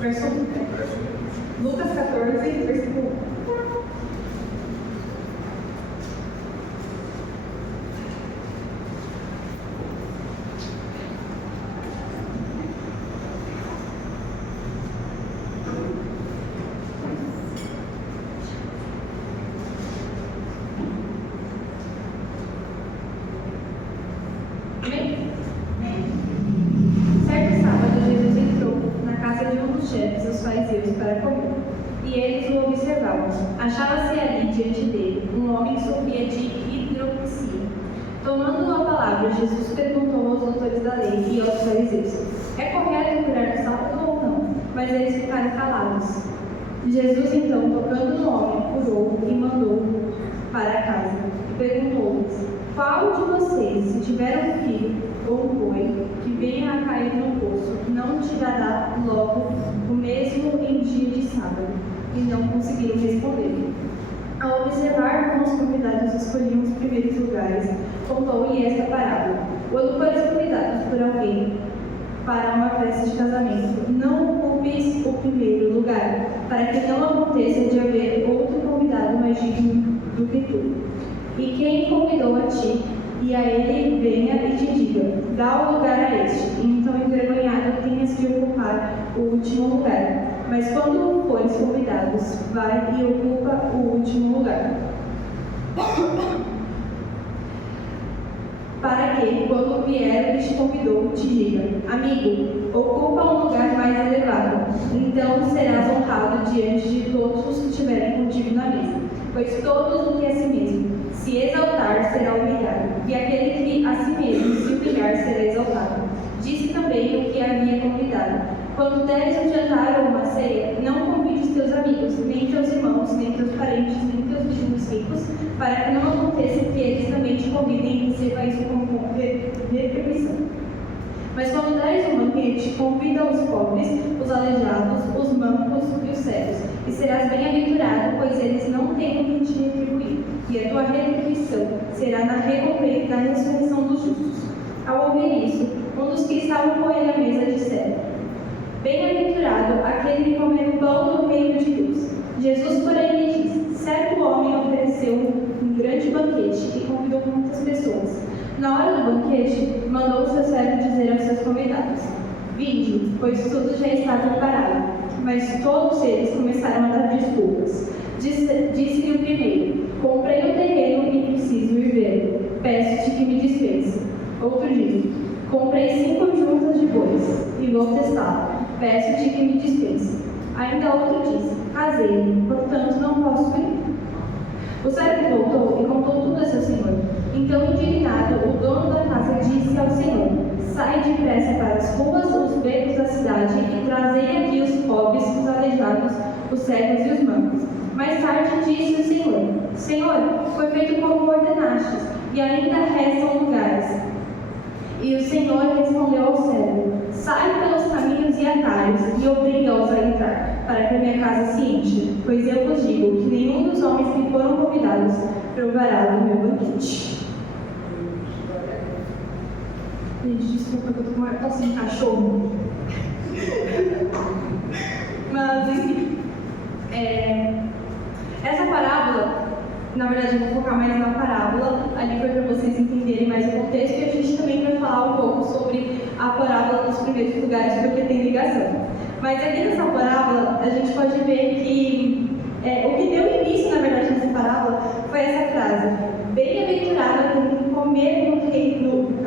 verso 1. Lucas 14, versículo 1. Certo sábado, Jesus entrou na casa de um dos chefes dos fariseus para comer, e eles o observavam. Achava-se ali diante dele um homem que sofria de hidropisia. Tomando a palavra, Jesus perguntou aos doutores da lei e aos fariseus: é correto curar no sábado ou não? Mas eles ficaram calados. Jesus, então, tocando no homem, curou e mandou para casa, e perguntou-lhes: qual de vocês, se tiver um filho ou um boi que venha a cair no poço, não tirará logo o mesmo em dia de sábado? E não conseguiram responder. Ao observar como os convidados escolhiam os primeiros lugares, contou-lhe esta parábola: quando fores convidados por alguém para uma festa de casamento, não ocupes o primeiro lugar, para que não aconteça de haver outro convidado mais digno do que tu. E quem convidou a ti, e a ele venha e te diga: dá o lugar a este, e então envergonhado tenhas de ocupar o último lugar. Mas quando fores convidados, vai e ocupa o último lugar. Para que, quando vier o que te convidou, te diga: amigo, ocupa um lugar mais elevado. Então serás honrado diante de todos os que estiverem contigo na mesa. Pois todos o que a si mesmo se exaltar será humilhado, e aquele que a si mesmo se humilhar será exaltado. Disse também o que havia convidado: quando deres um jantar ou uma ceia, não convides teus amigos, nem teus irmãos, nem teus parentes, nem teus vizinhos ricos, para que não aconteça que eles também te convidem e receba isso como retribuição. Mas quando deres um banquete, convida os pobres, os aleijados, os mancos e os cegos, e serás bem-aventurado, pois eles não têm o que te retribuir, e a tua retribuição será na recompensa da ressurreição dos justos. Ao ouvir isso, um dos que estavam com ele à mesa disseram: bem-aventurado aquele que comer o pão do reino de Deus. Jesus, porém, lhe disse: certo homem ofereceu um grande banquete e convidou muitas pessoas. Na hora do banquete, mandou o seu servo dizer aos seus convidados: vinde, pois tudo já está preparado. Mas todos eles começaram a dar desculpas. Disse-lhe o primeiro: comprei o terreno e preciso ir ver. Peço-te que me dispense. Outro disse: comprei 5 juntas de bois e vou testá-lo. Peço-te que me dispense. Ainda outro disse: casei, portanto não posso ir. O servo voltou e contou tudo a seu senhor. Então, indignado, o dono da casa disse ao senhor: sai depressa para as ruas, os becos da cidade e trazei aqui os pobres, os aleijados, os cegos e os mancos. Mais tarde disse o senhor: Senhor, foi feito como ordenastes, e ainda restam lugares. E o Senhor respondeu ao servo: sai pelos caminhos e atalhos e obriga-os a entrar, para que a minha casa se encha. Pois eu vos digo que nenhum dos homens que foram convidados provará do meu banquete. Gente, desculpa que eu tô com uma tosse de cachorro. Mas, enfim. Essa parábola, na verdade, eu vou focar mais na parábola, ali foi para vocês entenderem mais o contexto, e a gente também vai falar um pouco sobre a parábola dos primeiros lugares, porque tem ligação. Mas aqui nessa parábola, a gente pode ver que o que deu início, na verdade, nessa parábola foi essa frase: bem-aventurado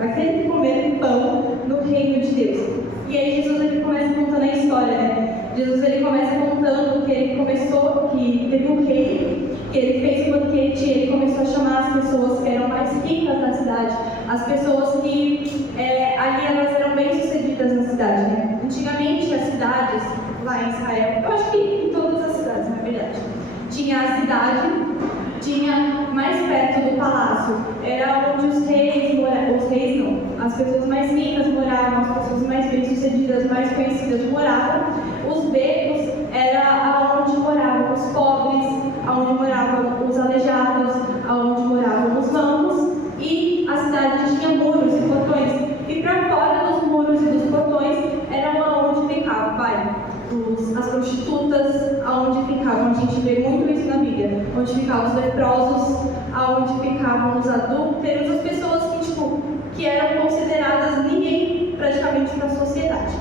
aquele que comer pão no reino de Deus. E aí Jesus ele começa contando a história, né? Jesus ele começa contando que ele começou, que teve um rei, que ele fez um banquete, ele começou a chamar as pessoas que eram mais ricas da cidade, as pessoas que ali elas eram bem-sucedidas na cidade, né? Antigamente as cidades lá em Israel, eu acho que em todas as cidades, na verdade, tinha a cidade, tinha mais perto do palácio, era onde os reis não, as pessoas mais ricas moravam, as pessoas mais bem-sucedidas, mais conhecidas moravam. Os becos era onde moravam os pobres, onde moravam os aleijados, onde moravam os mancos, e a cidade tinha muros e portões, e para fora dos muros e dos portões era onde ficavam os prostitutas, aonde ficavam, a gente vê muito isso na Bíblia, onde ficavam os leprosos, aonde ficavam os adúlteros, as pessoas que eram consideradas ninguém praticamente para a sociedade.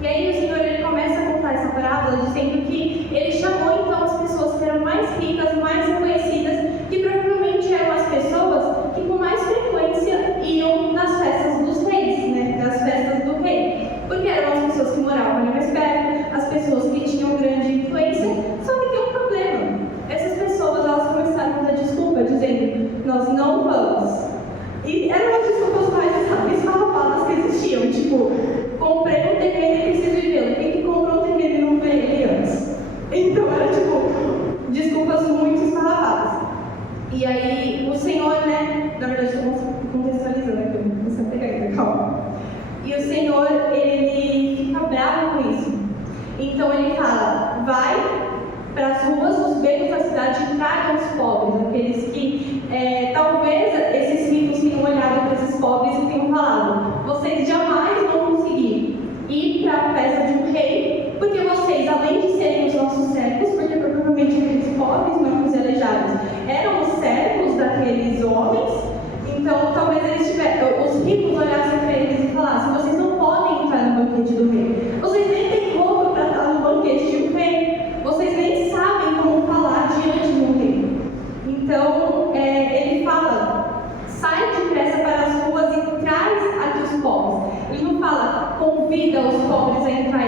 E aí o Senhor ele começa a contar essa parábola dizendo que ele chamou então as pessoas que eram mais ricas, mais reconhecidas, que provavelmente eram as pessoas que com mais frequência iam nas festas dos reis, né? Nas festas do rei. Porque eram as pessoas que moravam ali mais perto, as pessoas que tinham grande influência, só que tem um problema. Essas pessoas elas começaram a dar desculpa, dizendo, nós não vamos. E eram as desculpas mais esfarrapadas que existiam, tipo, comprei um terreno e preciso ir vê-lo. Quem que comprou um terreno e não vê ele antes? Então era desculpas muito esfarrapadas. E aí o Senhor, né, na verdade estou contextualizando aqui, não sei pegar ainda, calma. E o Senhor, ele fica bravo com isso. Então ele fala, vai para as ruas, os becos da cidade e tragam os pobres, aqueles que talvez esses ricos tenham olhado para esses pobres e tenham falado, vocês jamais vão conseguir ir para a festa de um rei, porque vocês, além de serem os nossos servos, porque provavelmente aqueles pobres, não os aleijados, eram os servos daqueles homens, então talvez os ricos olhassem para eles e falassem, vocês não podem entrar no banquete do rei, vocês nem têm roupa para estar no banquete de um rei, vocês nem sabem como falar diante de um rei. Então, ele fala, sai depressa para as ruas e traz aqui os pobres. Ele não fala, convida os pobres a entrar,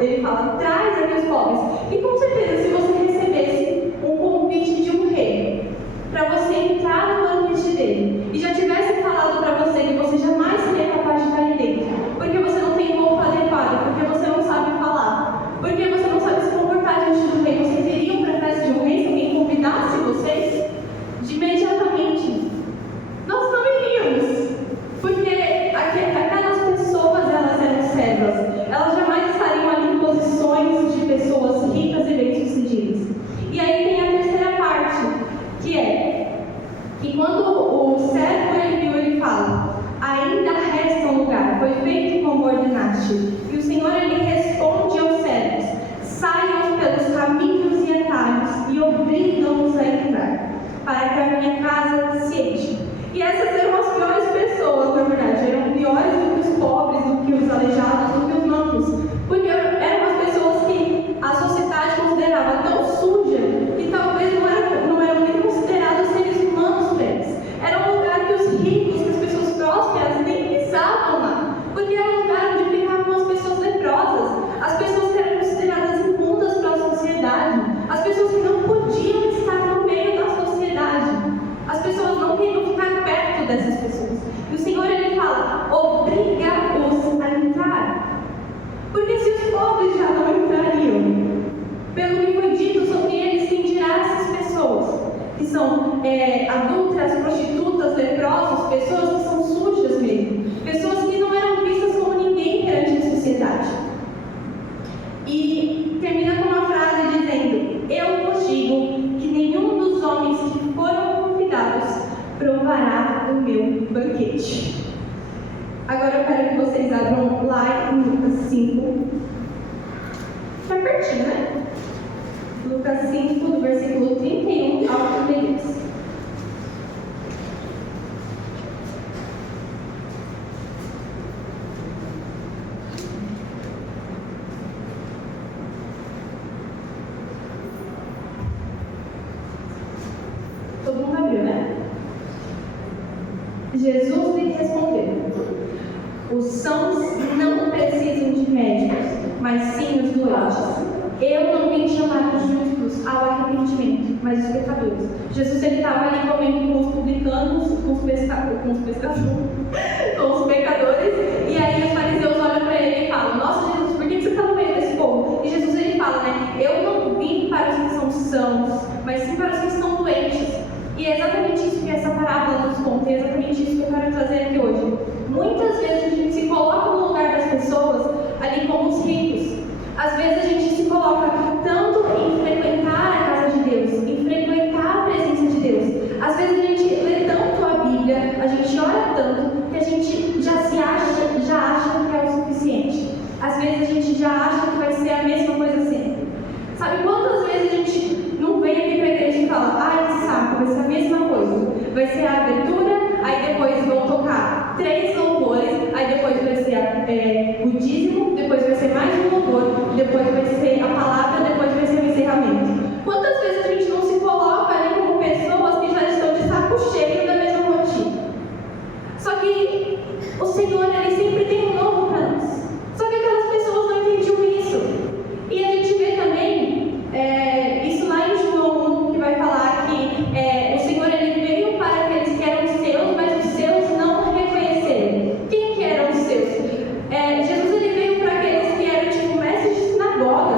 ele fala, traz aqui os pobres. E com certeza, se você recebesse um convite de um rei, para você entrar no banquete dele, e já tivesse falado para você que você jamais seria capaz de estar ali dentro, porque você não tem roupa adequada, porque você não sabe falar, porque você não sabe se comportar diante do rei, vocês iriam para a festa de um rei se alguém convidasse vocês? De imediatamente, nós não iríamos, porque aquelas pessoas elas eram servas, elas jamais estariam ali em posições de pessoas ricas e bem-sucedidas. E aí tem a terceira parte, que é que quando o servo ele viu, ele fala, ainda resta um lugar, foi feito como ordenaste. E o Senhor ele responde aos servos, saiam pelos caminhos e atalhos e obrigam-nos a entrar, para que a minha casa se enche. E essas eram as piores pessoas, na verdade, eram piores do que os pobres, do que os aleijados, do que os mancos, porque eram as pessoas que a sociedade considerava tão suja que talvez não eram nem considerados seres humanos para eles. Era um lugar que os ricos, que as pessoas prósperas nem pisavam lá, porque era um lugar onde ficavam as pessoas leprosas, as pessoas que eram consideradas imundas para a sociedade, as pessoas que não podiam estar no meio da sociedade, as pessoas não queriam ficar perto dessas pessoas. E o Senhor ele fala, obriga-os a entrar, porque se os pobres já não entrariam, pelo que foi dito sobre eles, quem dirá essas pessoas que são adúlteras, prostitutas, leprosos, pessoas que são sujas mesmo, pessoas que não eram vistas como ninguém perante a sociedade. E termina com uma frase dizendo, eu vos digo que nenhum dos homens que foram convidados provará o meu banquete. Agora eu quero que vocês abram lá em Lucas 5. Está pertinho, né? Lucas 5, do versículo 31 ao 32. Todo mundo abriu, né? Jesus lhe respondeu, os sãos não precisam de médicos, mas sim os doentes. Eu não vim chamar os justos ao arrependimento, mas os pecadores. Jesus ele estava ali comendo com os publicanos, com os pecadores, e aí os fariseus olham para ele e falam, nossa Jesus, por que você está no meio desse povo? E Jesus ele fala, né, eu não vim para os que são sãos, mas sim para os que estão doentes. E é exatamente isso que essa parábola nos conta, é exatamente isso que eu quero trazer aqui hoje. Muitas vezes a gente se coloca no lugar das pessoas ali como os ricos. Às vezes a gente se coloca tanto em frequentar a casa de Deus, em frequentar a presença de Deus. Às vezes a gente lê tanto a Bíblia, a gente ora tanto, que a gente já acha que é o suficiente. Às vezes a gente já acha que vai ser a mesma coisa sempre. Vai ser a abertura, aí depois vão tocar 3 louvores, aí depois vai ser o dízimo, depois vai ser mais um louvor, depois vai ser a palavra, depois vai ser o encerramento. Quantas vezes a gente não se coloca ali como pessoas que já estão de saco cheio da mesma rotina? Só que o Senhor, Ele sempre tem um novo para nós. Só que aquelas pessoas não entendiam isso. E a gente vê também isso lá em João 1, que vai falar que o Senhor, Ele veio para aqueles que eram seus, mas os seus não reconheceram. Quem que eram os seus? Jesus, Ele veio para aqueles que eram tipo mestres de sinagoga,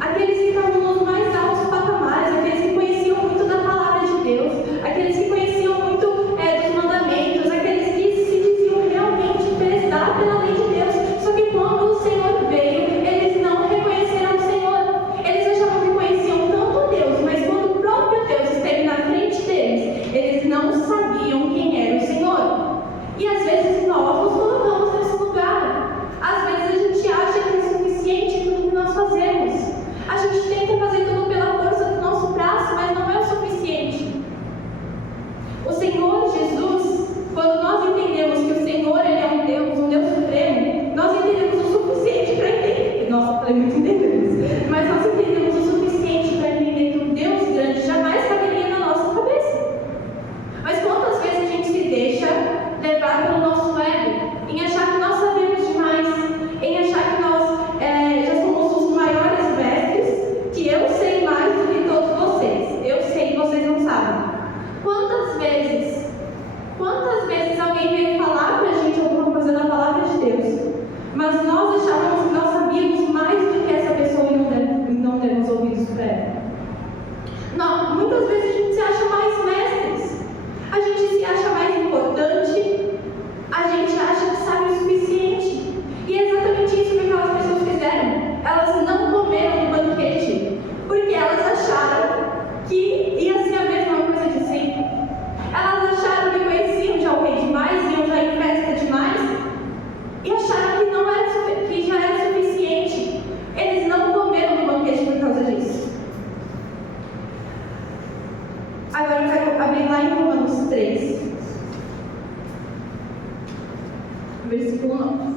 aqueles que estavam nos mais altos patamares, aqueles que conheciam muito da palavra de Deus, aqueles que conheciam muito dos mandamentos, aqueles que se diziam realmente prezar pela lei de Deus. Só que quando o Senhor veio, eles não reconheceram o Senhor. Eles achavam que conheciam tanto Deus, mas quando o próprio Deus esteve na frente deles, eles não sabiam quem era o Senhor. E às vezes nós nos colocamos nesse lugar. Às vezes a gente acha que é suficiente tudo que nós fazemos. A gente tenta fazer tudo pela força do nosso braço, mas não é o suficiente. O Senhor Jesus, quando nós entendemos que o Senhor, Ele é um Deus supremo, nós entendemos o suficiente para entender. Nossa, falei muito entendemos. Mas nós entendemos o suficiente para entender que um Deus grande jamais caberia na nossa cabeça. Mas quantas vezes a gente se deixa levar pelo nosso ego, em achar que nós sabemos demais, em achar que nós já somos os maiores mestres, que eu sei mais do que todos vocês. Eu sei e vocês não sabem. Quantas vezes alguém veio falar pra gente alguma coisa da palavra de Deus, mas nós achávamos que nós sabíamos mais do que essa pessoa e não demos ouvidos para ela. Não, muitas vezes a gente se acha mais mestres, a gente se acha mais importante, a gente acha que sabe o suficiente. E é exatamente isso que aquelas pessoas fizeram. Elas não comeram no banquete porque elas acharam que ia ser a mesma coisa de sempre. Elas acharam que conheciam já o rei demais, iam já em festa demais, e acharam que não era, que já era suficiente. Eles não comeram no banquete por causa disso. Agora eu quero abrir lá em Romanos 3, versículo 9.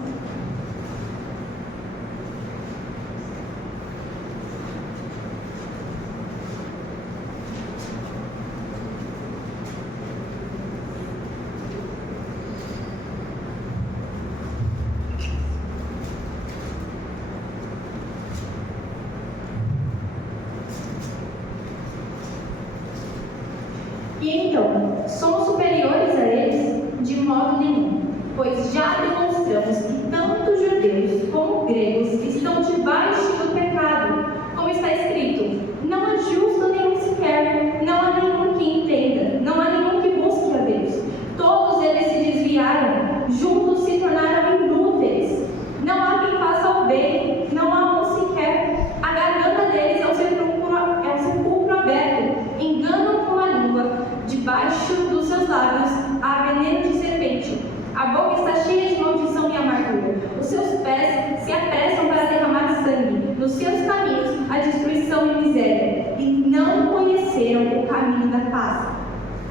E então, somos superiores a eles? De modo nenhum, pois já demonstramos que tanto judeus como gregos estão debaixo do pecado, como está escrito: não há justo nenhum sequer, não há nenhum que entenda, não há nenhum que busque a Deus. Todos eles se desviaram, juntos se tornaram inúteis. Não há quem faça o bem, não há um sequer. A garganta deles é um sepulcro aberto, enganam com a língua, debaixo dos seus lábios há veneno de serpente. A boca está cheia de maldição e amargura. Os seus pés se apressam para derramar sangue. Nos seus caminhos há destruição e miséria. E não conheceram o caminho da paz.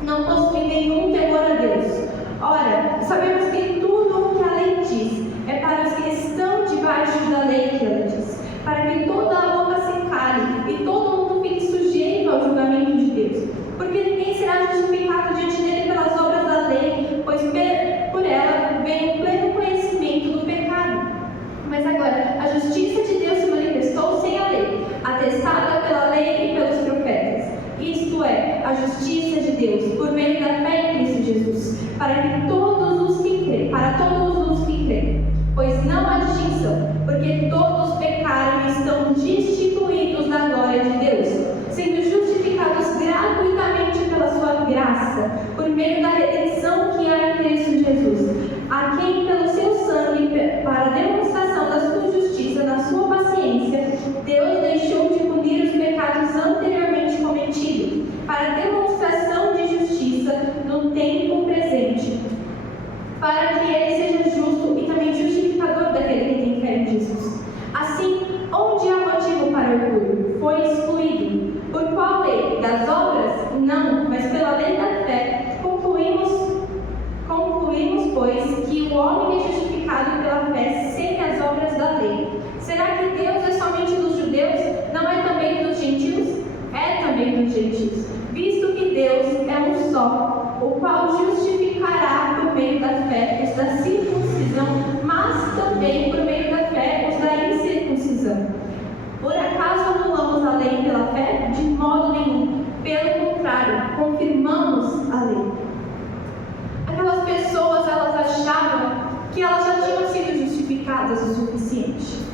Não possuem nenhum temor a Deus. Ora, sabemos que tudo o que a lei diz é para os que estão debaixo da lei que ela diz, para que toda a boca se cale e todo mundo fique sujeito ao julgamento de Deus. Porque ninguém será justificado diante dele pelas obras da lei, pois por ela vem o pleno conhecimento do pecado. Mas agora, a justiça de Deus se manifestou sem a lei, atestada pela lei e pelos profetas. Isto é, a justiça de Deus, por meio da fé em Cristo Jesus, para todos os que creem. Pois não há distinção, porque todos pecaram e estão destituídos da glória de Deus, sendo justificados gratuitamente pela sua graça, por meio da redenção que há em Cristo Jesus, a quem pelo seu sangue, para a demonstração da sua justiça, na sua paciência, Deus deixou de punir os pecados anteriormente cometidos, para a demonstração de justiça no tempo presente, para que ele seja justo e também justificador daquele que tem fé em Jesus. Assim, onde há motivo para orgulho, foi excluído. Por qual lei? Das obras? Não, mas pela lei da fé. Com o qual justificará por meio da fé os da circuncisão, mas também por meio da fé os da incircuncisão. Por acaso anulamos a lei pela fé? De modo nenhum. Pelo contrário, confirmamos a lei. Aquelas pessoas, elas achavam que elas já tinham sido justificadas o suficiente.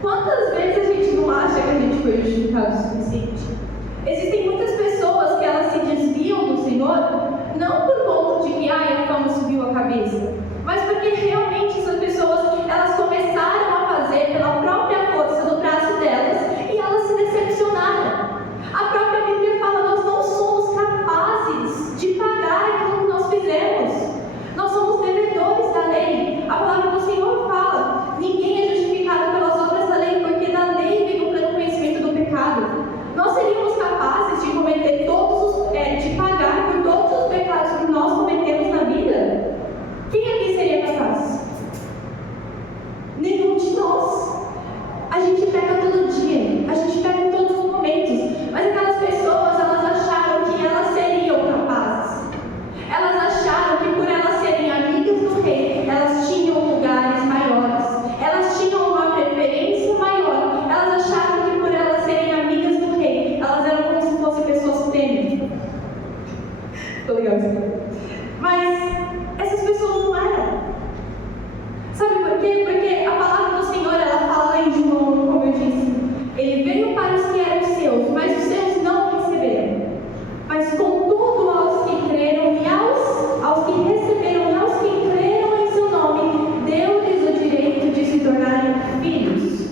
Quantas vezes a gente não acha que a gente foi justificado o suficiente? Existem muitas pessoas que elas se desviam do Senhor, não por conta de que a fama subiu a cabeça, mas porque realmente essas pessoas, elas começaram a fazer pela própria força do braço delas e elas se decepcionaram. A própria Bíblia fala: nós não somos capazes de pagar aquilo que nós fizemos. Nós somos devedores da lei. A palavra do Senhor fala: ninguém é justificado pelas obras da lei, porque da lei vem o pleno conhecimento do pecado. Nós seríamos capazes de cometer de pagar por todos os pecados que nós cometemos na vida? Quem aqui seria capaz? Nenhum de nós. A gente peca todo dia, a gente peca em todos os momentos, mas aquelas pessoas, elas acharam que elas seriam capazes. Elas acharam que por elas serem amigas do rei, elas tinham lugares maiores, elas tinham uma preferência maior. Elas acharam que por elas serem amigas do rei, elas eram como se fossem pessoas tênues. Ficou legal isso aqui. Mas essas pessoas não eram. Sabe por quê? Porque a palavra do Senhor, ela fala lá em João, como eu disse, ele veio para os que eram seus, mas os seus não receberam. Mas contudo, aos que creram e aos que receberam e aos que creram em seu nome, deu-lhes o direito de se tornarem filhos.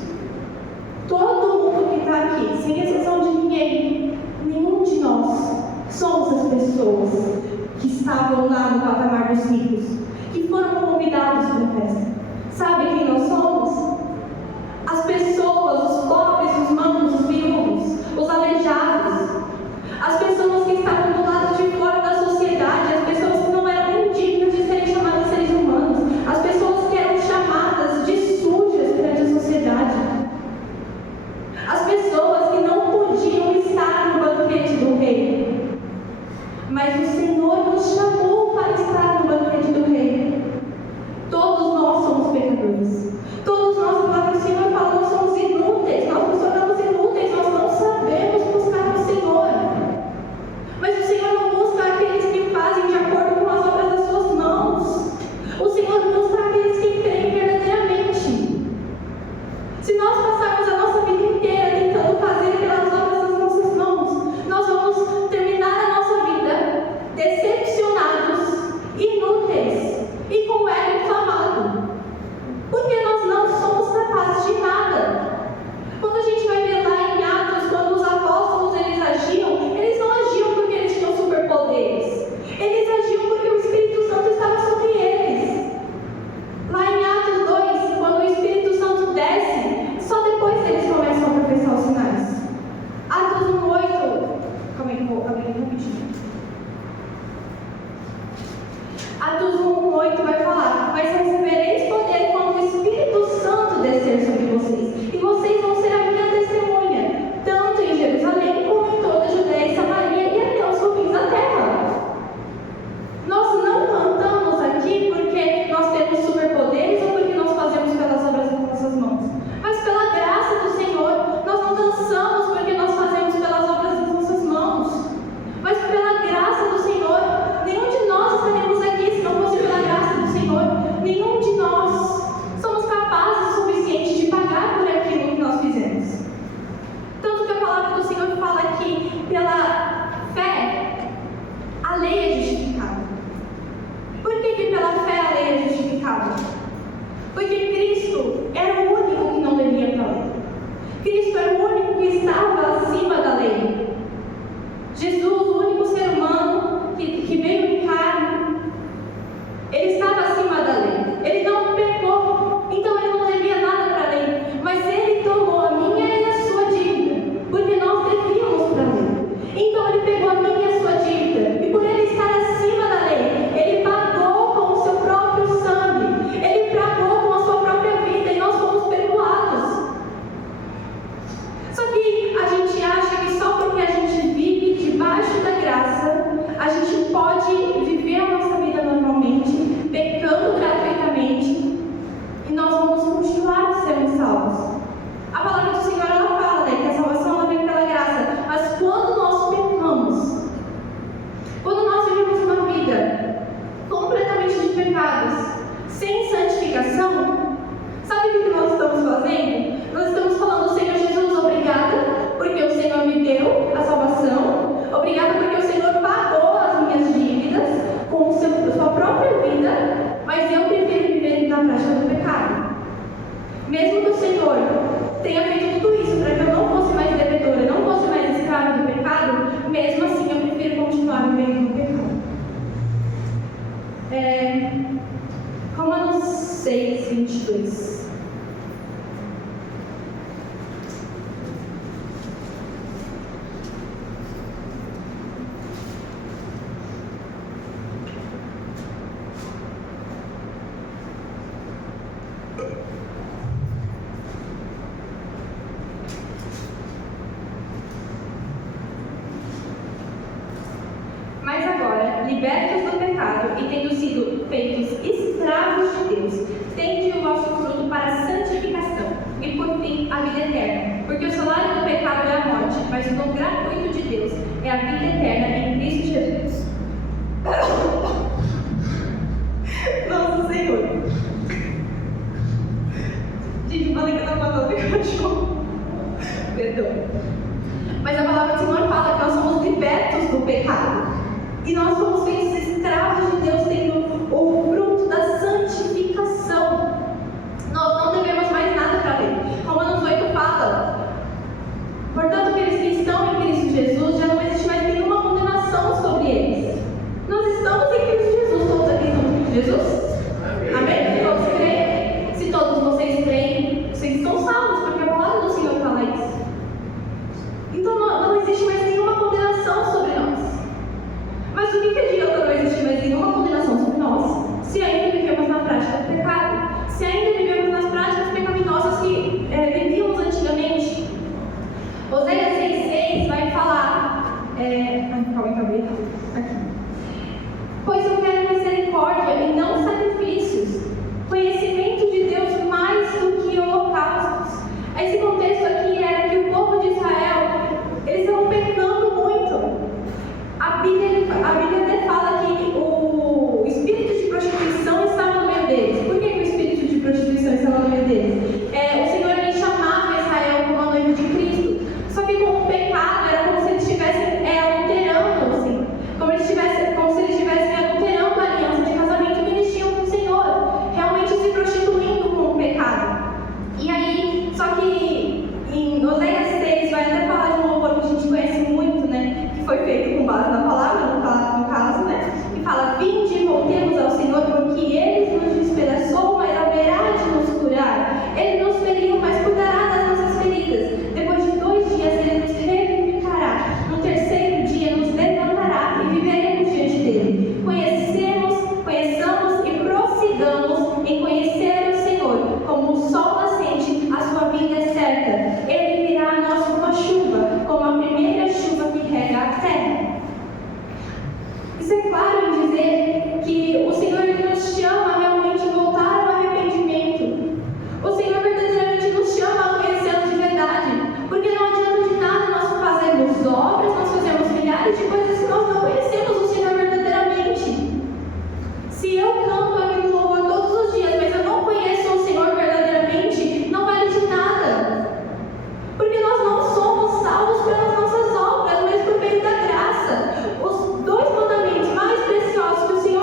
Todo mundo que está aqui, sem exceção de ninguém, nenhum de nós somos as pessoas que estavam lá no patamar dos ricos, que foram convidados para a festa. Sabe quem nós somos? As pessoas, os pobres, os mancos, os viúvos, os aleijados, as pessoas que estavam do lado de fora da sociedade, as pessoas que não eram nem dignas de serem chamadas seres humanos, as pessoas que eram chamadas de sujas perante a sociedade, as pessoas que não podiam estar no banquete do rei. Mas o Senhor nos chamou para estar no banquete do rei. Todos nós somos pecadores. Todos nós, a palavra do Senhor fala, nós somos inúteis. Nós nos tornamos inúteis, nós não sabemos buscar o Senhor. Mas o Senhor não busca aqueles que fazem de acordo com as obras das suas mãos. O Senhor busca aqueles que creem verdadeiramente. Se nós passarmos a nossa vida inteira tentando fazer pelas obras das nossas mãos, nós vamos terminar a nossa vida decepcionados, inúteis e com o ego inflamado. Porque nós não somos capazes de nada. Quando a gente vai ver lá em Atos, quando os apóstolos eles não agiam porque eles tinham superpoderes. Eles agiam porque o Espírito Santo estava sobre eles. Lá em Atos 2, quando o Espírito Santo desce, só depois eles começam a professar os sinais. Atos 1:8. Calma aí, vou abrir rapidinho. Atos 1:8 vai falar: mas recebereis poder quando o Espírito Santo descer sobre vocês, e vocês vão ser a minha testemunha, tanto em Jerusalém como em toda a Judeia e Samaria e até os confins da terra. Nós não cantamos aqui porque nós temos superpoderes ou porque nós fazemos pelas obras das nossas mãos, mas pela graça do Senhor. Nós não dançamos porque nós fazemos pelas obras das nossas mãos, mas pela graça do Senhor. Nenhum de nós estaremos aqui se não fosse pela graça do Senhor. Nenhum de nós somos capazes o suficiente de pagar por aquilo que nós fizemos. Tanto que a palavra do Senhor fala que pela fé a lei é justificada. Por que pela fé a lei é justificada? Porque Cristo era o único que não devia para a lei. Cristo era o único que estava acima da lei. Jesus, o único ser humano que veio em carne, ele estava acima da lei. Ele não pecou, então ele não devia nada para a lei. Mas ele tomou a minha e a sua dívida, porque nós devíamos para a lei. Então ele pegou a minha e a sua dívida, e por ele estar acima da lei, ele pagou com o seu próprio sangue, ele pagou com a sua própria vida, e nós fomos perdoados. Só que a gente acha que só porque a gente vive debaixo da libertos do pecado e tendo sido feitos escravos de Deus, tende o vosso fruto para a santificação e por fim a vida eterna. Porque o salário do pecado é a morte, mas o dom gratuito de Deus é a vida eterna em Cristo Jesus. Nossa Senhor. Gente, eu falei que eu estava matando o cachorro. Perdão. Mas a palavra do Senhor fala que nós somos libertos do pecado. E nós somos feitos escravos de Deus, tendo o fruto da santificação. Nós não devemos mais nada para Ele. Romanos 8 fala: portanto, aqueles que estão em Cristo Jesus, já não existe mais nenhuma condenação sobre eles. Nós estamos em Cristo Jesus. Todos aqui estão em Cristo Jesus? Amém? Todos creem? Se todos vocês creem, vocês estão salvos, porque a palavra do Senhor fala isso. Então não existe mais nenhuma condenação sobre nós. Mas o que adianta não existir mais nenhuma condenação sobre nós, se ainda vivemos na prática do pecado? Se ainda vivemos nas práticas pecaminosas que vivíamos antigamente? Oséias 6,6 vai falar, aqui. Pois eu quero misericórdia e não sacrifícios, conhecimento de Deus mais do que holocaustos. Esse contexto aqui era que o povo de Israel, eles estavam pecando muito. A Bíblia até fala que o espírito de prostituição estava no meio deles. Por que o espírito de prostituição estava no meio deles? O Senhor ele chamava Israel como a noiva de Cristo. Só que com o pecado era como se eles estivessem adulterando, assim. Como se eles estivessem adulterando a aliança de casamento que eles tinham com o Senhor. Realmente se prostituindo com o pecado. E aí, só que em Oséias 6 vai até falar de um louvor que a gente conhece muito, né? Que foi feito com base na palavra, no caso, né? Que fala: vinde e voltemos ao Senhor, porque Ele nos despedaçou, mas haverá de nos curar. Ele nos feriu, mas cuidará das nossas feridas. Depois de 2 dias Ele nos revivificará. No terceiro dia nos levantará e viveremos diante dele. Conheçamos e prossigamos em conhecer o Senhor. Como o sol nascente, a sua vinda é certa. Ele virá a nós como a chuva, como a primeira chuva que rega a terra. Isso é claro em dizer que o Senhor nos chama realmente a voltar ao arrependimento. O Senhor verdadeiramente nos chama a conhecê-lo de verdade. Porque não adianta de nada nós fazermos obras, nós fazemos milhares de coisas se nós não conhecemos o Senhor verdadeiramente. Se eu canto aqui no louvor todos os dias, mas eu não conheço o Senhor verdadeiramente, não vale de nada. Porque nós não somos salvos pelas nossas obras, mas por meio da graça. Os 2 mandamentos mais preciosos que o Senhor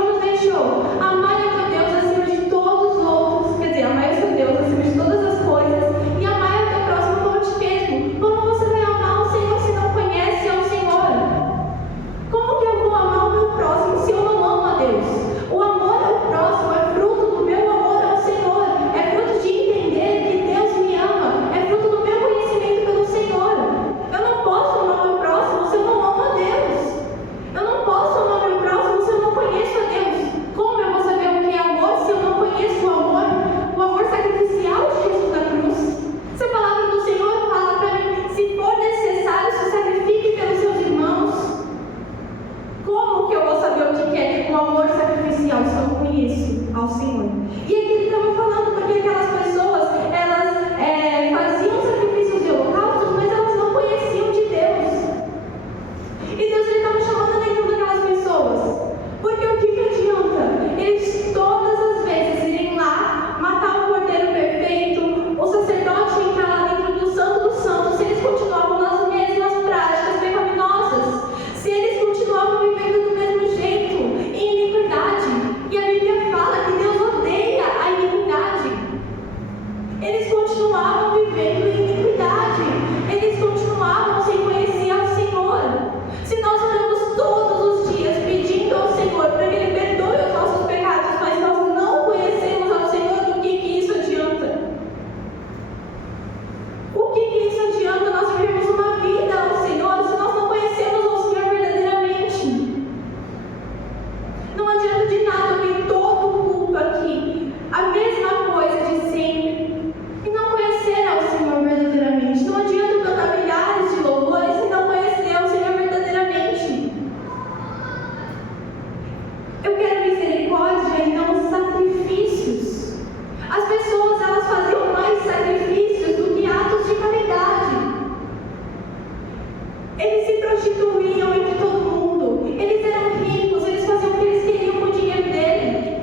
prostituíam entre todo mundo. Eles eram ricos, eles faziam o que eles queriam com o dinheiro dele.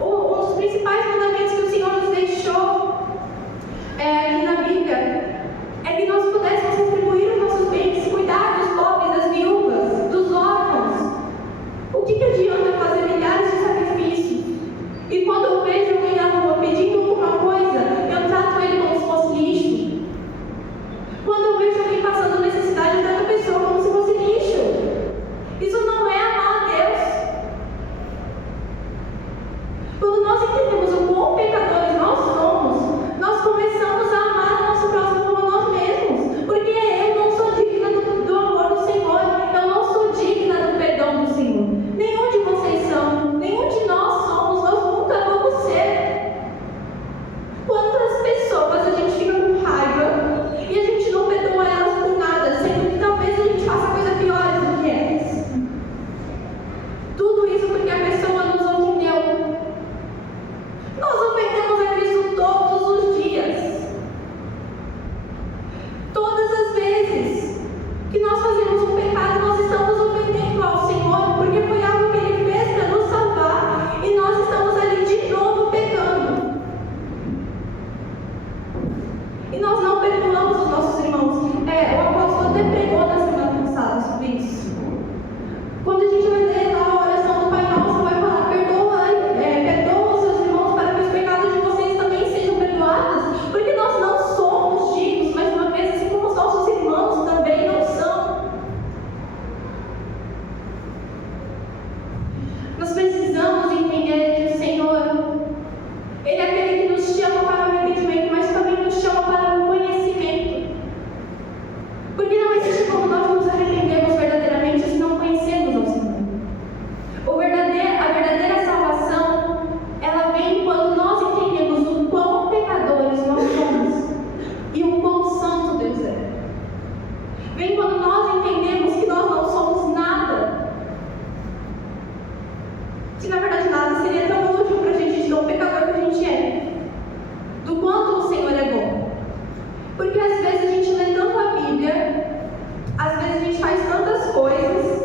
Um dos principais mandamentos que o Senhor nos deixou aqui na Bíblia é que nós pudéssemos retribuir os nossos bens, cuidar dos pobres, das viúvas, dos órfãos. O que adianta fazer milhares de sacrifícios? E quando eu vejo alguém na rua pedindo alguma coisa, eu trato ele como se fosse lixo. Quando eu vejo alguém passando necessidade, eu trato a pessoa como se fosse lixo. Isso não é amar a Deus. Quando nós entendemos o quão pecadores nós somos, nós começamos a amar o nosso próximo como nós mesmos. Porque eu não sou digna do amor do Senhor, eu não sou digna do perdão do Senhor. Nenhum de vocês são, nenhum de nós somos, nós nunca vamos ser. Quantas pessoas a gente fica com raiva e a gente não perdoa elas por nada, sendo que talvez a gente faça coisa pior do que elas. Tudo isso porque a pessoa nos ofendeu. Nós ofendemos a Cristo todos os dias. Todas as vezes que nós fazemos um pecado, nós estamos ofendendo ao Senhor, porque foi algo que Ele fez para nos salvar e nós estamos ali de novo pecando. E nós não perdoamos os nossos irmãos. O apóstolo até pregou na semana passada sobre isso. Quando a gente vai ler lá a oração do Pai Nosso, vai falar: perdoa os seus irmãos para que os pecados de vocês também sejam perdoados. Porque nós não somos dignos, mais uma vez, assim como os nossos irmãos também não são. Nós precisamos entender que o Senhor, Ele é aquele que nos chama para o arrependimento, mas também nos chama para o conhecimento. Porque não existe como nós nos arrependemos verdadeiramente se não conhecemos ao Senhor. A verdadeira salvação, ela vem quando nós entendemos o quão pecadores nós somos e o quão santo Deus é. Vem quando nós entendemos que nós não somos nada. Que na verdade nada seria tão útil para a gente de tão pecador que a gente é. Do quanto o Senhor é bom. Porque às vezes a gente lê tanto a Bíblia, às vezes a gente faz tantas coisas,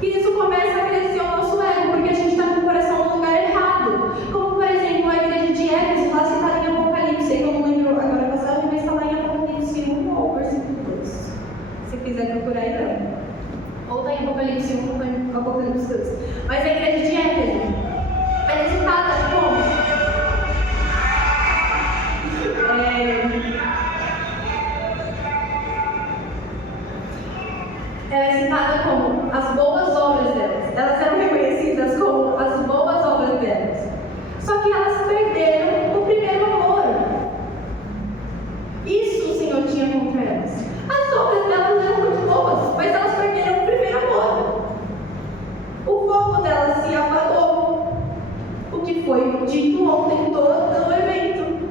que isso começa a crescer o nosso ego, porque a gente está com o coração no lugar errado. Como por exemplo a igreja de Éfeso, lá citada em Apocalipse, que eu não lembro agora a passagem, mas está lá em Apocalipse 1 ou versículo 2. Se quiser procurar aí também. Ou está em Apocalipse 1 ou em Apocalipse 2. Mas a igreja de Éfeso, ela é citada como? Ela é citada como as boas obras delas. Elas eram reconhecidas como as boas obras delas. Só que elas perderam o primeiro amor. Isso o Senhor tinha contra elas. As obras delas eram muito boas, mas elas perderam o primeiro amor. O fogo delas se apagou. O que foi dito ontem em todo o evento.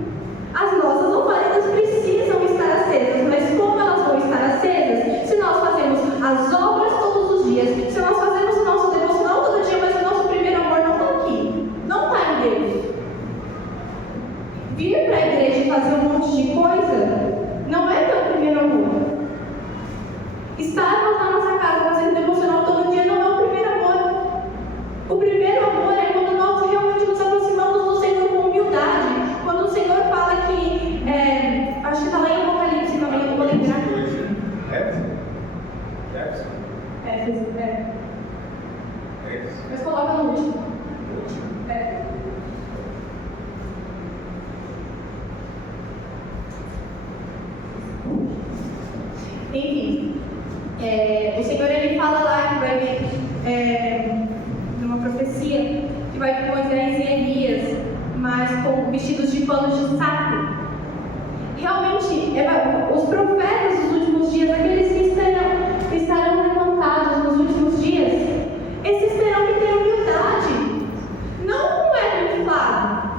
As nossas lamparinas precisam estar acesas, mas como elas vão estar acesas? Se nós fazemos as obras todos os dias, se nós fazemos o nosso devocional todo dia, mas o nosso primeiro amor não está aqui, não está em Deus. Vir para a igreja e fazer um monte de coisa não é teu primeiro amor. Estarmos na nossa casa fazendo devocional todo dia não é o primeiro amor. O primeiro amor é quando nós realmente nos aproximamos do Senhor com humildade. Quando o Senhor fala que, acho que está lá em Apocalipse também, eu não vou lembrar. Mas coloca no último. Enfim, o Senhor ele fala lá que vai vir numa profecia que vai vir Moisés e Elias, mas com vestidos de panos de saco. Realmente, os profetas dos últimos dias, aqueles que estarão levantados nos últimos dias, esses terão que ter humildade, não com ego inflado,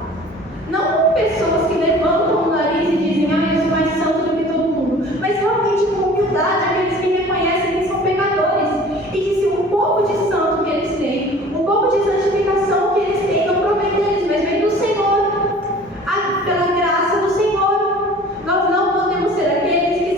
não com pessoas que levantam o nariz e dizem: eu sou mais santo do que todo mundo, mas realmente com humildade, aqueles que reconhecem que são pecadores e que se um pouco de santo que eles têm, um pouco de santificação que eles têm, não provém deles, mas vem do Senhor, pela graça do Senhor. Nós não podemos ser aqueles que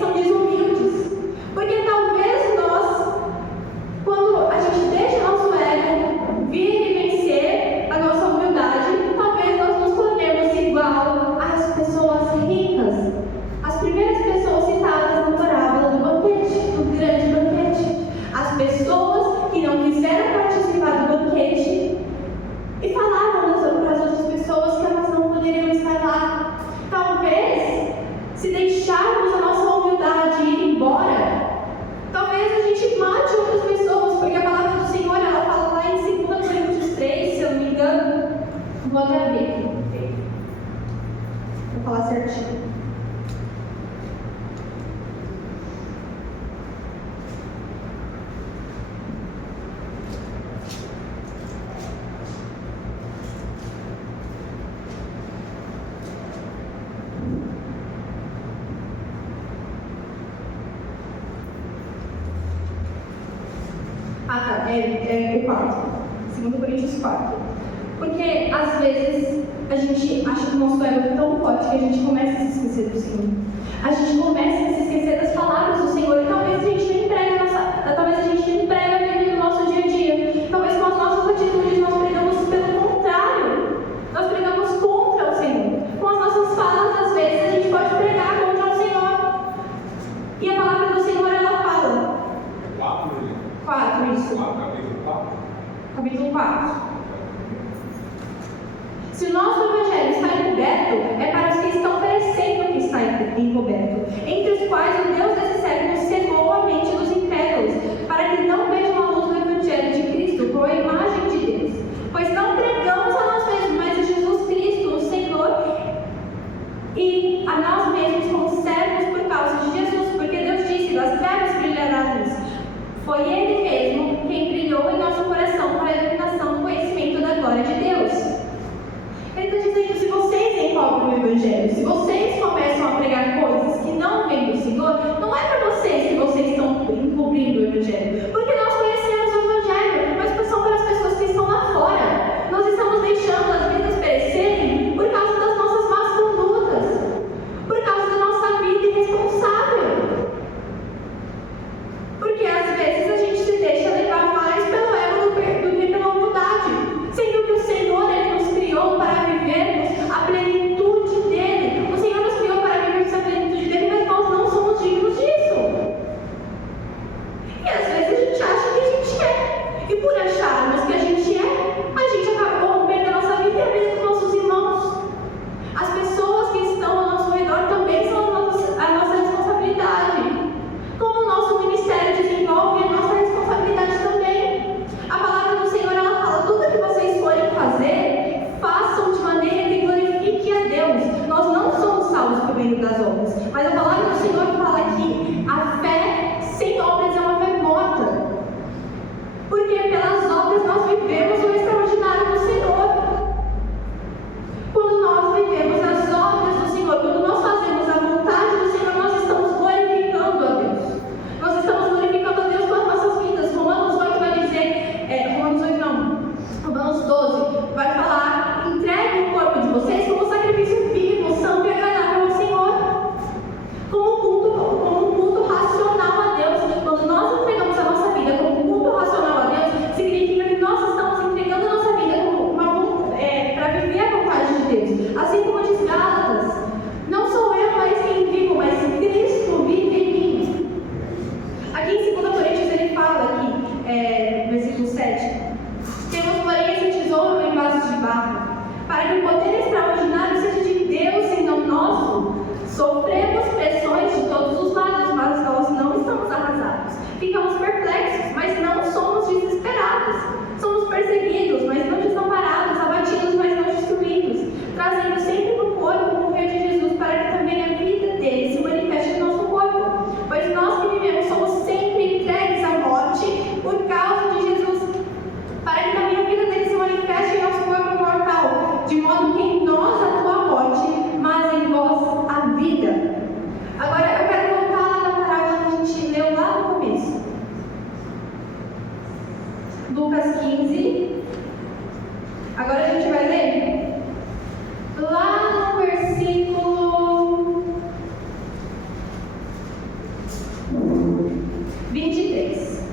O 4. 2 Coríntios 4. Porque às vezes a gente acha que o nosso ego é tão forte que a gente começa a se esquecer do Senhor. A gente começa a se esquecer das palavras do Senhor e talvez a gente nem prega a Bíblia no nosso dia a dia. Talvez com as nossas atitudes nós pregamos pelo contrário. Nós pregamos contra o Senhor. Com as nossas falas, às vezes, a gente pode pregar contra o Senhor. E a palavra do Senhor, ela fala. 4, isso. Capítulo 4. Se o nosso evangelho está encoberto, é para os que estão perecendo que está encoberto, entre os quais o Deus desse século cegou a mente dos incrédulos, para que não vejam a luz do evangelho de Cristo, por a imagem de Deus. Pois não pregamos a nós mesmos, mas a Jesus Cristo, o Senhor, e a nós mesmos como servos por causa de Jesus, porque Deus disse: das trevas brilhará a luz. Foi Ele mesmo quem brilhou em nosso coração para a iluminação do conhecimento da glória de Deus. Ele está dizendo: se vocês encobrem o Evangelho, se vocês começam a pregar coisas que não vêm do Senhor, não é para vocês que vocês estão encobrindo o Evangelho, porque nós conhecemos o Evangelho, mas são para as pessoas que estão lá fora. Nós estamos deixando as vidas perecerem por causa das nossas más condutas, por causa da nossa vida irresponsável. Porque às vezes a gente se deixa levar mais pelo ego do que pela humildade, sendo que o Senhor, Ele nos criou para vivermos a plenitude dEle. O Senhor nos criou para vivermos a plenitude dEle, mas nós não somos dignos disso. E às vezes a gente acha que a gente é. E por acharmos que a gente acaba corrompendo a nossa vida e a vida dos nossos irmãos. As pessoas que estão ao nosso redor também são a nossa responsabilidade. Como o nosso ministério desenvolve, a nossa responsabilidade também. A palavra do Senhor, ela fala: tudo que vocês forem fazer, façam de maneira que glorifique a Deus. Nós não somos salvos por meio das obras, mas a palavra do Senhor fala que a fé sem obras é uma fé morta. Porque pelas obras nós vivemos o extraordinário do Senhor. Quando nós vivemos as obras do Senhor, quando nós fazemos a vontade do Senhor, nós estamos glorificando a Deus. Nós estamos glorificando a Deus com as nossas vidas. Romanos 8 vai dizer, Romanos 12 vai falar: entregue o corpo de vocês como sacrifício vivo, santo e agradável ao Senhor, como um culto racional a Deus. Quando nós entregamos a nossa vida como um culto racional a Deus, significa que nós estamos entregando a nossa vida para viver a vontade de Deus. Assim como diz Gálatas: não sou eu mais quem vivo, mas Cristo vive em mim. Aqui em 2 Coríntios ele fala aqui, versículo 7: temos, porém, esse tesouro em vasos de barro, para que o poder extraordinário seja de Deus e não nosso. Sofremos pressões de todos os lados, mas nós não estamos arrasados. Ficamos perplexos, mas não somos desesperados. Somos perseguidos, mas não desamparados, abatidos, mas não destruídos, trazendo sempre no corpo o mover de Jesus, para que também a vida dele se manifeste no nosso corpo. Pois nós que vivemos somos sempre entregues à morte por causa de Jesus, para que também a vida dele se manifeste em nosso corpo mortal, de modo que em nós atua a morte, mas em vós a vida. Agora eu quero voltar lá na parábola que a gente leu lá no começo. Lucas 15. Agora a gente vai ler lá no versículo 23.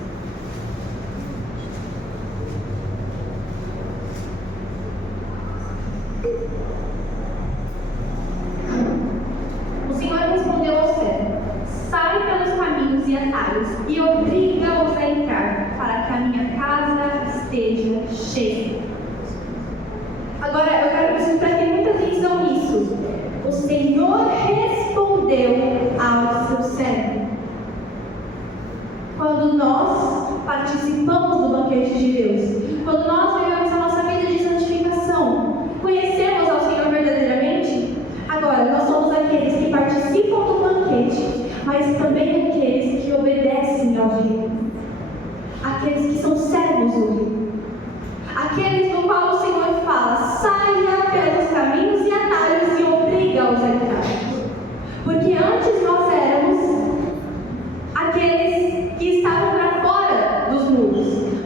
O Senhor respondeu ao servo: sai pelos caminhos e atalhos e obriga-os a entrar, para que a minha casa esteja cheia. Agora eu quero que vocês prestem muita atenção nisso. O Senhor respondeu ao seu servo. Quando nós participamos do banquete de Deus, quando nós vivemos a nossa vida de santificação, conhecemos ao Senhor verdadeiramente, agora nós somos aqueles que participam do banquete, mas também aqueles que obedecem ao Rei, aqueles que são servos do Rei, aqueles no qual o Senhor fala: saia pelos caminhos e atalhos e obriga-os a entrar. Porque antes nós éramos aqueles que estavam para fora dos muros.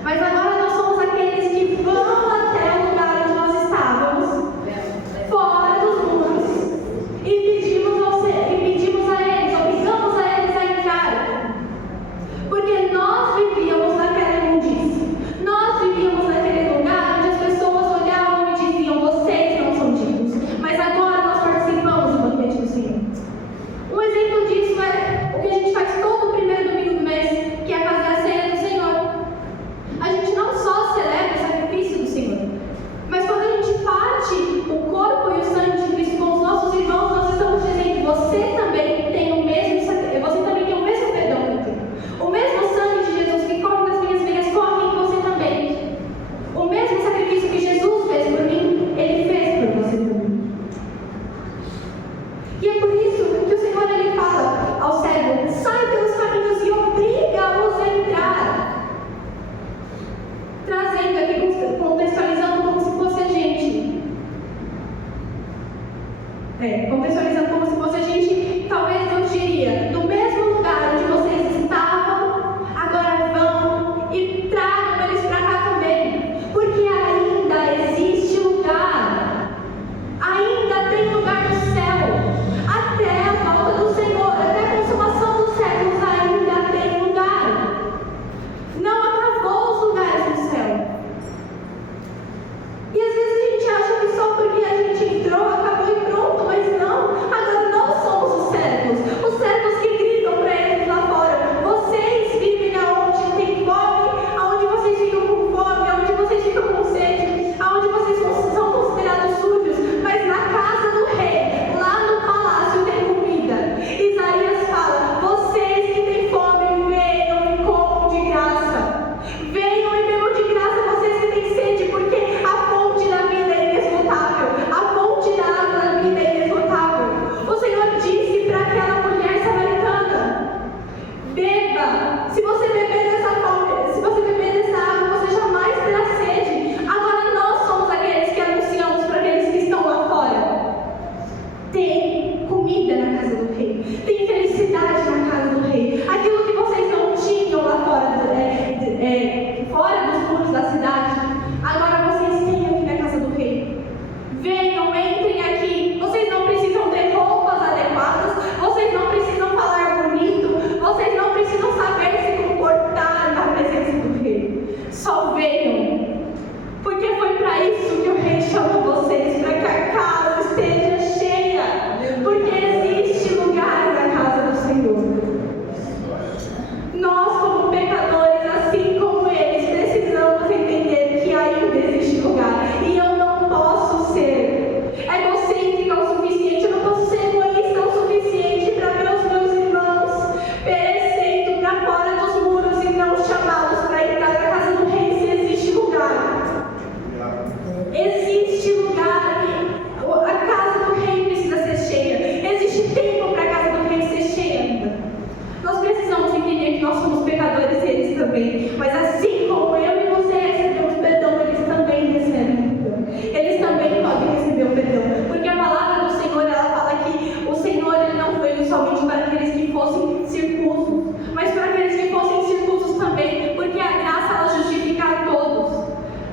também. Mas assim como eu e você recebemos perdão, eles também recebem perdão. Eles também podem receber o perdão. Porque a palavra do Senhor, ela fala que o Senhor ele não veio somente para aqueles que fossem circuncisos, mas para aqueles que fossem circuncisos também, porque a graça ela justifica a todos.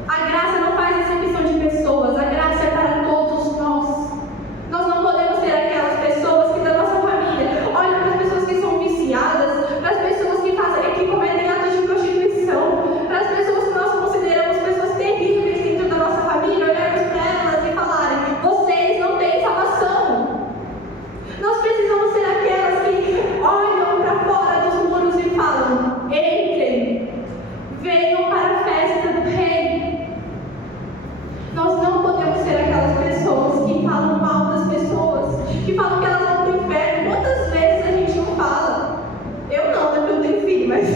A graça não faz exceção de pessoas, a graça é para todos nós. Nós não podemos ser aquelas pessoas que da nossa família olham para as pessoas que são viciadas, para as pessoas que cometem atos de prostituição, para as pessoas que nós consideramos pessoas terríveis dentro da nossa família, olharmos para elas e falarem: vocês não têm salvação. Nós precisamos ser aquelas que olham para fora dos muros e falam: entrem, venham para a festa do Rei. Nós não podemos ser aquelas pessoas que falam mal das pessoas, que falam que elas vão para o inferno. Quantas vezes a gente não fala? Eu não, né, porque eu tenho filho, mas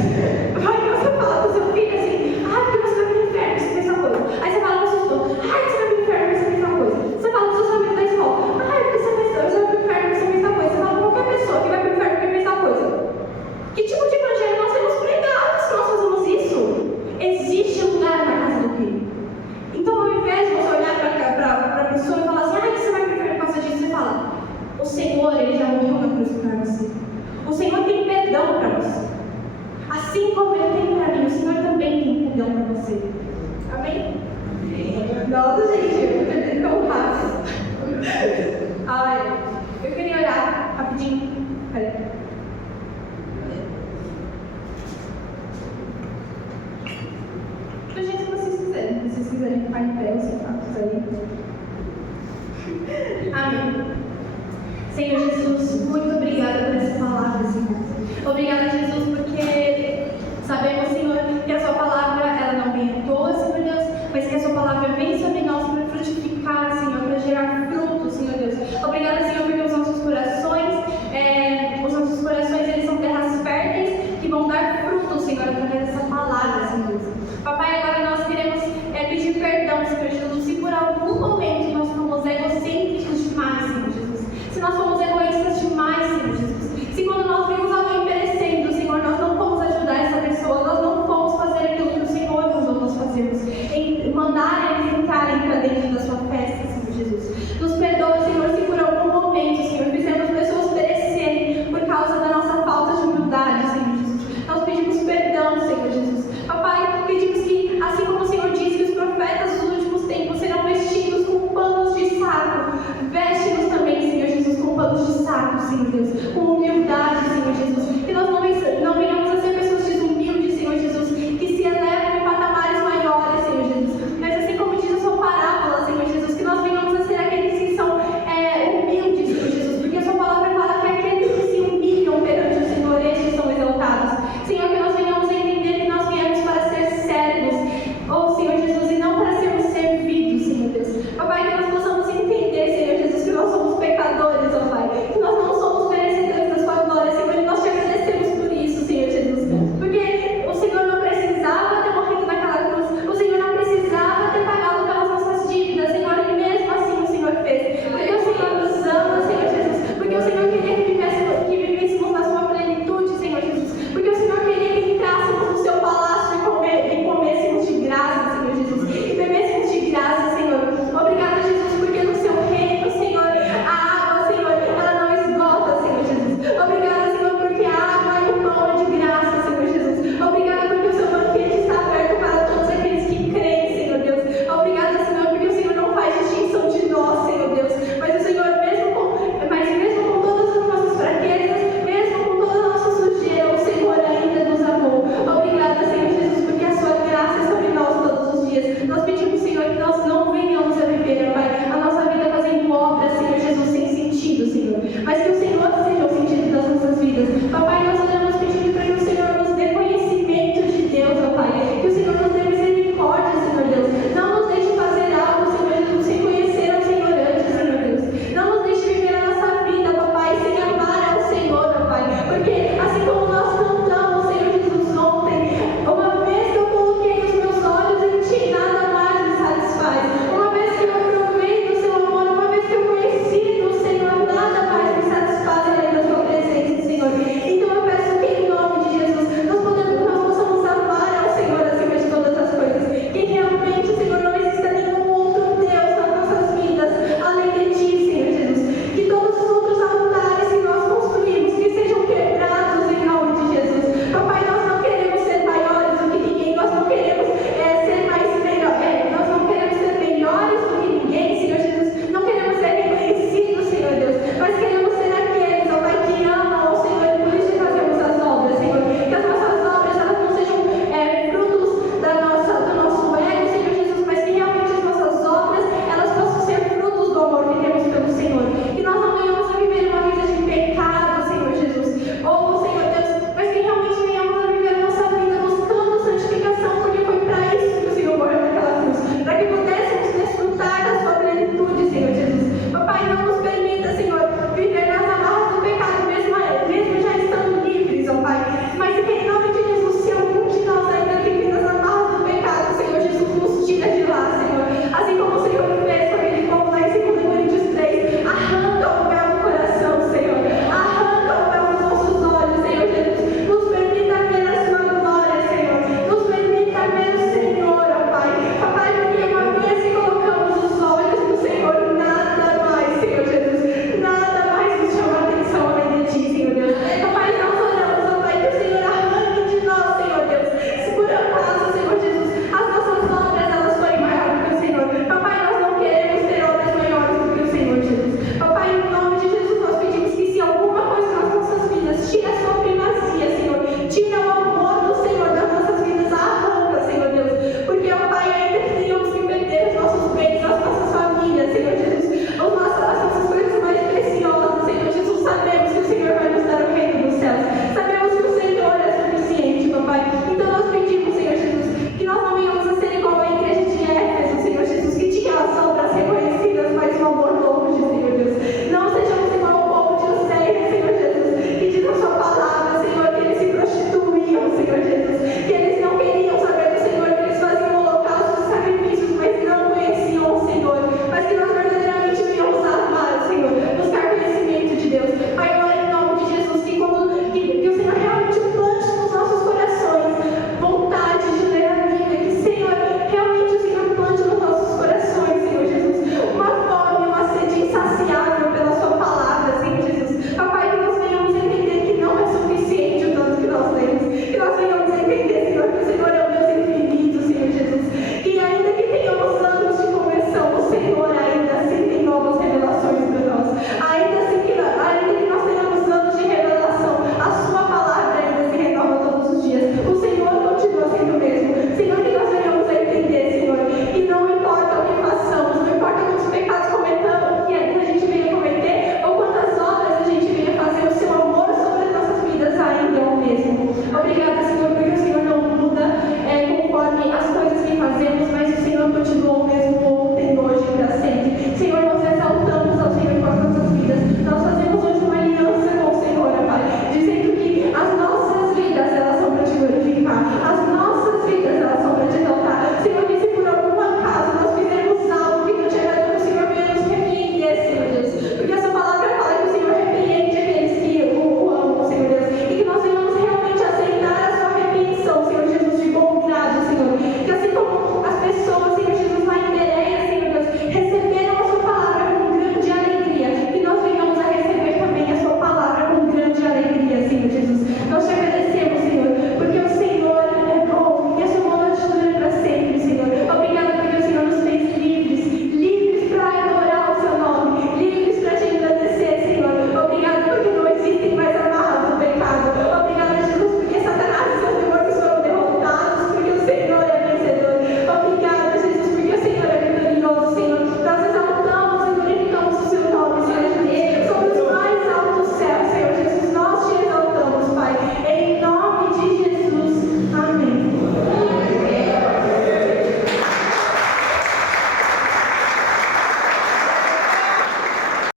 vai que você fala para o seu filho assim: porque você vai para o inferno, você fez essa coisa. Aí você fala para o seu esposo: você vai para o inferno, você fez essa coisa. Você fala para os seus amigos da escola: porque você vai para o inferno, você fez essa coisa. Você fala para qualquer pessoa que vai para o inferno porque fez essa coisa. Que tipo de evangelho nós temos pregado se nós fazemos isso? Existe lugar na casa do Rei. Então, ao invés de você olhar para a pessoa e falar assim: que você vai para o inferno por causa disso, você fala: o Senhor, ele já morreu na cruz para você. O Senhor tem perdão para você. Assim como ele tem para mim, o Senhor também tem perdão para você. Amém? Nossa, gente, eu estou perdendo tão rápido. Eu queria orar rapidinho. Peraí. Do jeito que vocês quiserem. Se vocês quiserem ficar em pé, você faz aí. Amém. Senhor Jesus, muito obrigada por essa palavra, Senhor. Obrigada, Jesus, porque sabemos, Senhor, que a sua palavra ela não vem à toa, Senhor Deus, mas que a sua palavra vem sobre nós para frutificar, Senhor, para gerar frutos, Senhor Deus. Obrigada, Senhor, porque os nossos corações eles são terras férteis que vão dar frutos, Senhor, através dessa palavra, Senhor Deus. Papai, agora nós queremos pedir perdão, Senhor Jesus, se por algum momento nós fomos egocêntricos demais, Senhor Jesus. Se nós fomos egoístas demais, Senhor Jesus. Se quando nós vimos alguém perecendo, Senhor, nós não fomos ajudar essa pessoa, nós não fomos fazer aquilo que o Senhor mandou nós fazermos, em mandar eles entrarem para dentro da sua festa, Senhor Jesus. Nos perdoa, Senhor, se por algum momento, Senhor, fizemos pessoas perecerem por causa da nossa falta de humildade, Senhor Jesus. Nós pedimos perdão, Senhor Jesus. Papai, pedimos que, assim como o Senhor disse que os profetas dos últimos tempos serão vestidos com panos de saco, veste-nos também, Senhor Jesus, com panos de saco, Senhor Deus, com humildade.